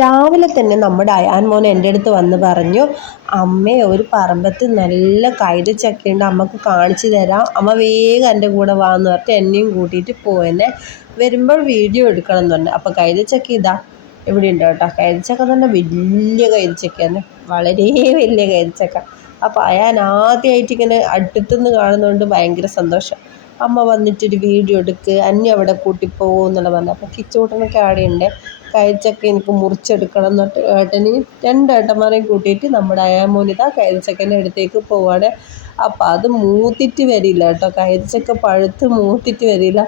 രാവിലെ തന്നെ നമ്മുടെ അയാൻ മോൻ എൻ്റെ അടുത്ത് വന്ന് പറഞ്ഞു, അമ്മേ ഒരു പറമ്പത്ത് നല്ല കൈതച്ചക്കയുണ്ട്, അമ്മക്ക് കാണിച്ചു തരാം, അമ്മ വേഗം എൻ്റെ കൂടെ വാന്ന് പറഞ്ഞിട്ട് എന്നെയും കൂട്ടിയിട്ട് പോയെന്നെ. വരുമ്പോൾ വീഡിയോ എടുക്കണം എന്ന് പറഞ്ഞു. അപ്പോൾ കൈതച്ചക്ക ഇതാ ഇവിടെ ഉണ്ട് കേട്ടോ. കൈതച്ചക്ക തന്നെ വലിയ കൈതച്ചക്കയാണ്, വളരെ വലിയ കൈതച്ചക്ക. അപ്പോൾ അയാൻ ആദ്യമായിട്ട് ഇങ്ങനെ അടുത്തുനിന്ന് കാണുന്നതുകൊണ്ട് ഭയങ്കര സന്തോഷം. അമ്മ വന്നിട്ടൊരു വീഡിയോ എടുക്ക്, അന്നി അവിടെ കൂട്ടിപ്പോകും എന്നുള്ള പറഞ്ഞു. അപ്പോൾ കിച്ചൂട്ടനൊക്കെ ആടെയുണ്ട്. കൈതച്ചക്ക എനിക്ക് മുറിച്ചെടുക്കണം എന്നിട്ട് ഏട്ടനെയും ഏട്ടന്മാരെയും കൂട്ടിയിട്ട് നമ്മുടെ അയാമോനിതാ കൈതച്ചക്കൻ്റെ അടുത്തേക്ക് പോവാണ്. അപ്പം അത് മൂത്തിട്ട് വരില്ല കേട്ടോ, കൈതച്ചക്ക പഴുത്ത് മൂത്തിട്ട് വരില്ല,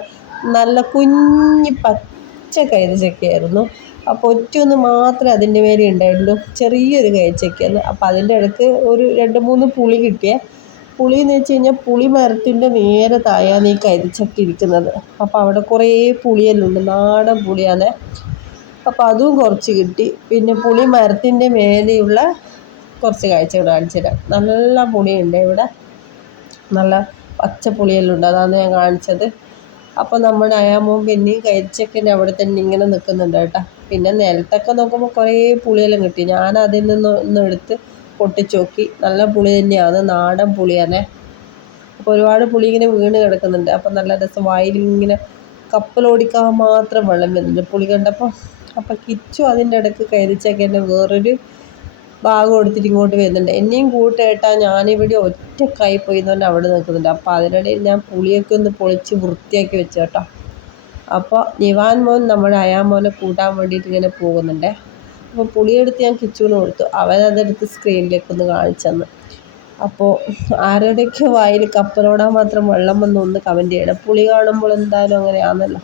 നല്ല കുഞ്ഞി പച്ച കൈതച്ചക്കയായിരുന്നു. അപ്പോൾ ഒറ്റയൊന്ന് മാത്രമേ അതിൻ്റെ മേലെ ഉണ്ടായിട്ടുള്ളൂ, ചെറിയൊരു കൈതച്ചക്കയാണ്. അപ്പോൾ അതിൻ്റെ ഇടയ്ക്ക് ഒരു 2-3 പുളി കിട്ടിയേ. പുളി എന്ന് വെച്ച് കഴിഞ്ഞാൽ പുളി മരത്തിൻ്റെ നേരെ താഴെയാണ് ഈ കൈതച്ചക്ക ഇരിക്കുന്നത്. അപ്പോൾ അവിടെ കുറേ പുളിയെല്ലാം ഉണ്ട്, നാടൻ പുളിയാണ്. അപ്പോൾ അതും കുറച്ച് കിട്ടി. പിന്നെ പുളി മരത്തിൻ്റെ മേലെയുള്ള കുറച്ച് കാഴ്ചകൾ കാണിച്ചു തരാം. നല്ല പുളിയുണ്ട് ഇവിടെ, നല്ല പച്ച പുളിയെല്ലാം ഉണ്ട്, അതാണ് ഞാൻ കാണിച്ചത്. അപ്പോൾ നമ്മുടെ അയാമോൻ പിന്നെ കൈതച്ചക്കൻ്റെ അവിടെ തന്നെ ഇങ്ങനെ നിൽക്കുന്നുണ്ട് കേട്ടോ. പിന്നെ നിലത്തൊക്കെ നോക്കുമ്പോൾ കുറേ പുളിയെല്ലാം കിട്ടി. ഞാൻ അതിൽ നിന്ന് എടുത്ത് പൊട്ടിച്ച് നോക്കി, നല്ല പുളി തന്നെയാണ്, നാടൻ പുളിയാണ്. അപ്പോൾ ഒരുപാട് പുളി ഇങ്ങനെ വീണ് കിടക്കുന്നുണ്ട്. അപ്പോൾ നല്ല രസം, വായിലിങ്ങനെ കപ്പലോടിക്കാൻ മാത്രം വെള്ളം വരുന്നുണ്ട് പുളി കണ്ടപ്പോൾ. അപ്പോൾ കിച്ചു അതിൻ്റെ ഇടയ്ക്ക് കൈതച്ചക്കൻ്റെ വേറൊരു ഭാഗം എടുത്തിട്ട് ഇങ്ങോട്ട് വരുന്നുണ്ട്. എന്നെയും കൂട്ടേട്ടാ, ഞാനിവിടെ ഒറ്റക്കായി പോയി എന്ന് പറഞ്ഞാൽ അവിടെ നിൽക്കുന്നുണ്ട്. അപ്പോൾ അതിനിടയിൽ ഞാൻ പുളിയൊക്കെ ഒന്ന് പൊളിച്ച് വൃത്തിയാക്കി വെച്ചു കേട്ടോ. അപ്പോൾ നിവാൻ മോൻ നമ്മുടെ അയാൻ മോനെ കൂട്ടാൻ വേണ്ടിയിട്ട് ഇങ്ങനെ പോകുന്നുണ്ട്. അപ്പോൾ പുളിയെടുത്ത് ഞാൻ കിച്ചുവിന് കൊടുത്തു, അവനതെടുത്ത് സ്ക്രീനിലേക്കൊന്ന് കാണിച്ചു തന്നു. അപ്പോൾ ആരുടെയൊക്കെ വായിൽ കപ്പലോടാൻ മാത്രം വെള്ളം വന്നൊന്ന് കമൻറ്റ് ചെയ്യണം. പുളി കാണുമ്പോൾ എന്തായാലും അങ്ങനെയാണല്ലോ.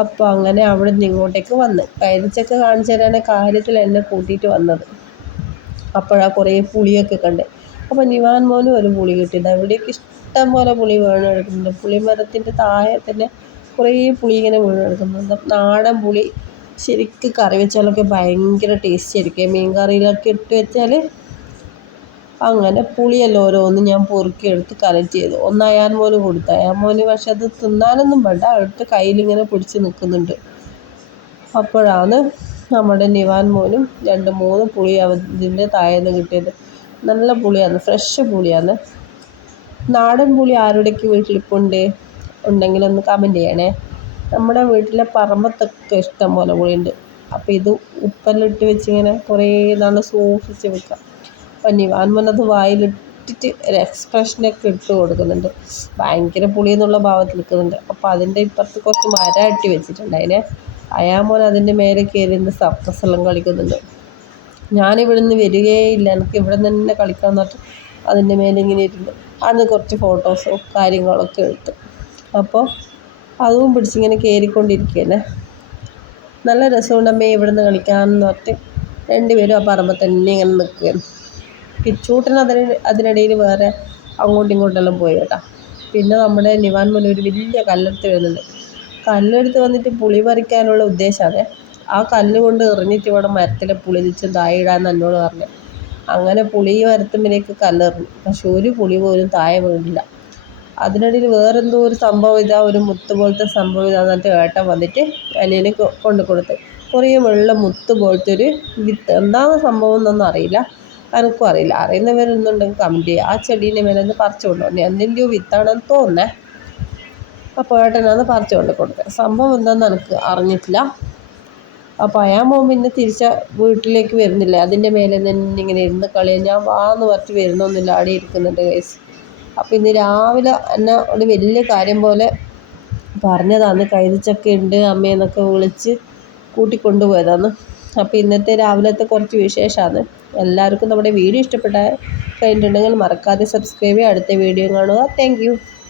അപ്പോൾ അങ്ങനെ അവിടെ നിന്ന് ഇങ്ങോട്ടേക്ക് വന്ന് കൈതച്ചക്ക കാണിച്ചു തരാൻ കാര്യത്തിൽ എന്നെ കൂട്ടിയിട്ട് വന്നത്. അപ്പോഴാ കുറേ പുളിയൊക്കെ കണ്ട്. അപ്പോൾ നിവാൻ മോനും ഒരു പുളി കിട്ടിയത്. അവിടേക്ക് ഇഷ്ടം പോലെ പുളി വീണ് കിടക്കുന്നുണ്ട്. പുളിമരത്തിൻ്റെ താഴെ തന്നെ കുറേ പുളി ഇങ്ങനെ വീണ് കിടക്കുന്നുണ്ട്. നാടൻ പുളി ശരിക്കും കറി വെച്ചാലൊക്കെ ഭയങ്കര ടേസ്റ്റ് ആയിരിക്കും, മീൻ കറിയിലൊക്കെ ഇട്ട് വെച്ചാൽ. അങ്ങനെ പുളിയെല്ലാം ഓരോന്ന് ഞാൻ പൊറുക്കിയെടുത്ത് കളക്ട് ചെയ്തു. ഒന്ന് അയാൻ മോന് കൊടുത്തു. അയാൻ മോന് പക്ഷെ അത് തിന്നാനൊന്നും വേണ്ട, അടുത്ത് കയ്യിലിങ്ങനെ പിടിച്ച് നിൽക്കുന്നുണ്ട്. അപ്പോഴാണ് നമ്മുടെ നിവാൻ മോനും 2-3 പുളി അതിൻ്റെ താഴേന്ന് കിട്ടിയത്. നല്ല പുളിയാണ്, ഫ്രഷ് പുളിയാണ്. നാടൻ പുളി ആരുടെയൊക്കെ വീട്ടിലിപ്പുണ്ട് ഉണ്ടെങ്കിലൊന്ന് കമൻറ്റ് ചെയ്യണേ. നമ്മുടെ വീട്ടിലെ പറമ്പത്തൊക്കെ ഇഷ്ടം പോലെ പുളിയുണ്ട്. അപ്പോൾ ഇത് ഉപ്പെല്ലാം ഇട്ട് വെച്ചിങ്ങനെ കുറേ നാൾ സൂക്ഷിച്ച് വെക്കാം. അപ്പം നിവാൻ മോൻ അത് വായിലിട്ടിട്ട് ഒരു എക്സ്പ്രഷനൊക്കെ ഇട്ട് കൊടുക്കുന്നുണ്ട്, ഭയങ്കര പുളി എന്നുള്ള ഭാവത്തിൽ നിൽക്കുന്നുണ്ട്. അപ്പോൾ അതിൻ്റെ ഇപ്പുറത്ത് കുറച്ച് മരം ഇട്ട് വെച്ചിട്ടുണ്ട്. അതിനെ അയാമോൻ അതിൻ്റെ മേലെ കയറി നിന്ന് സർക്കസ് എല്ലാം കളിക്കുന്നുണ്ട്. ഞാനിവിടെ നിന്ന് വരികയില്ല, എനിക്ക് ഇവിടെ നിന്ന് തന്നെ കളിക്കണം എന്ന് പറഞ്ഞിട്ട് അതിൻ്റെ മേലെ ഇങ്ങനെ ഇരുന്ന് അന്ന് കുറച്ച് ഫോട്ടോസും കാര്യങ്ങളൊക്കെ എടുത്തു. അപ്പോൾ അതും പിടിച്ചിങ്ങനെ കയറിക്കൊണ്ടിരിക്കുകയല്ലേ. നല്ല രസമുണ്ടമ്മേ ഇവിടെ നിന്ന് കളിക്കാമെന്ന് പറഞ്ഞിട്ട് രണ്ടുപേരും ആ പറമ്പ് തന്നെ ഇങ്ങനെ നിൽക്കുകയാണ്. കിച്ചൂട്ടൻ അതിനിടയിൽ വേറെ അങ്ങോട്ടും ഇങ്ങോട്ടെല്ലാം പോയി കേട്ടോ. പിന്നെ നമ്മുടെ നിവാൻ മോൻ ഒരു വലിയ കല്ലെടുത്ത് വരുന്നുണ്ട്. കല്ലെടുത്ത് വന്നിട്ട് പുളി പറിക്കാനുള്ള ഉദ്ദേശമാണ്. ആ കല്ല് കൊണ്ട് എറിഞ്ഞിട്ട് ഇവിടെ മരത്തിലെ പുളി തിരിച്ച് താഴെ ഇടാമെന്ന് എന്നോട് പറഞ്ഞു. അങ്ങനെ പുളി മരത്തുമ്പിലേക്ക് കല്ലെറിഞ്ഞു, പക്ഷെ ഒരു പുളി പോലും താഴെ വീണില്ല. അതിനിടയിൽ വേറെന്തോ ഒരു സംഭവം, ഇതാ ഒരു മുത്ത് പോലത്തെ സംഭവം ഇതാന്നിട്ട് ഏട്ടൻ വന്നിട്ട് അനിയനെ കൊണ്ട് കൊടുത്ത്. കുറേ വെള്ള മുത്ത് പോലത്തെ ഒരു വിത്ത്, എന്താണ് സംഭവം എന്നൊന്നും അറിയില്ല, എനിക്കും അറിയില്ല. അറിയുന്നവരൊന്നുണ്ടെങ്കിൽ കമൻറ്റ് ചെയ്യുക. ആ ചെടീൻ്റെ മേലെ നിന്ന് പറിച്ചു കൊണ്ടുവന്നു, എന്തിൻ്റെയോ വിത്താണെന്ന് തോന്നുന്നേ. അപ്പോൾ ഏട്ടനാണ് പറിച്ചു കൊണ്ട് കൊടുത്തത്. സംഭവം എന്താണെന്ന് എനിക്ക് അറിഞ്ഞിട്ടില്ല. അപ്പോൾ അയാൻ മോൻ പിന്നെ തിരിച്ച വീട്ടിലേക്ക് വരുന്നില്ല, അതിൻ്റെ മേലെ തന്നെ ഇങ്ങനെ ഇരുന്ന് കളിയാൻ. ഞാൻ വാന്ന് പറഞ്ഞിട്ട് വരുന്നൊന്നുമില്ല, ആടെ ഇരിക്കുന്നുണ്ട് ഗൈസ്. അപ്പോൾ ഇന്ന് രാവിലെ എന്നെ ഒരു വലിയ കാര്യം പോലെ പറഞ്ഞതാണ്, കൈതച്ചക്ക ഉണ്ട് അമ്മയെന്നൊക്കെ വിളിച്ച് കൂട്ടിക്കൊണ്ടുപോയതാണ്. അപ്പോൾ ഇന്നത്തെ രാവിലത്തെ കുറച്ച് വിശേഷമാണ്. എല്ലാവർക്കും നമ്മുടെ വീഡിയോ ഇഷ്ടപ്പെട്ടാൽ കഴിഞ്ഞിട്ടുണ്ടെങ്കിൽ മറക്കാതെ സബ്സ്ക്രൈബ് ചെയ്യുക. അടുത്ത വീഡിയോ കാണുക. Thank you.